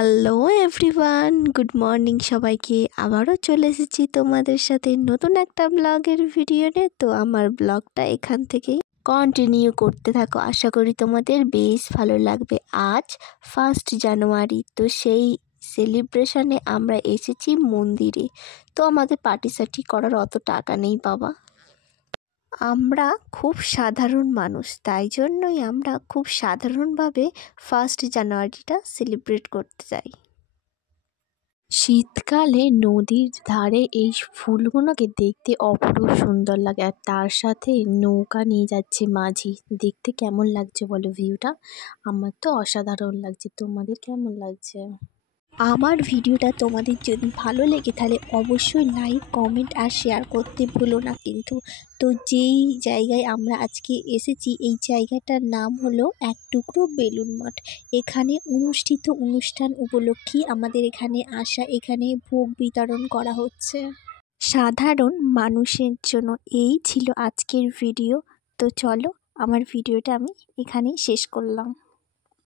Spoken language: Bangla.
হ্যালো এভরিওয়ান, গুড মর্নিং সবাইকে। আবারও চলে এসেছি তোমাদের সাথে নতুন একটা ব্লগের ভিডিও নিয়ে। তো আমার ব্লগটা এখান থেকেই কন্টিনিউ করতে থাকো, আশা করি তোমাদের বেশ ভালো লাগবে। আজ 1 জানুয়ারি, তো সেই সেলিব্রেশনে আমরা এসেছি মন্দিরে। তো আমাদের পার্টি সার্টি করার অত টাকা নেই বাবা, আমরা খুব সাধারণ মানুষ, তাই জন্যই আমরা খুব সাধারণভাবে 1 জানুয়ারিটা সেলিব্রেট করতে চাই। শীতকালে নদীর ধারে এই ফুলগুলোকে দেখতে অপরূপ সুন্দর লাগে, আর তার সাথে নৌকা নিয়ে যাচ্ছে মাঝি। দেখতে কেমন লাগছে বলো ভিউটা? আমার তো অসাধারণ লাগছে, তোমাদের কেমন লাগছে? আমার ভিডিওটা তোমাদের যদি ভালো লেগে তাহলে অবশ্যই লাইক, কমেন্ট আর শেয়ার করতে ভুলো না কিন্তু। তো যেই জায়গায় আমরা আজকে এসেছি, এই জায়গাটার নাম হলো এক টুকরো বেলুন মঠ। এখানে অনুষ্ঠিত অনুষ্ঠান উপলক্ষে আমাদের এখানে আসা, এখানে ভোগ বিতরণ করা হচ্ছে সাধারণ মানুষের জন্য। এই ছিল আজকের ভিডিও। তো চলো, আমার ভিডিওটা আমি এখানেই শেষ করলাম।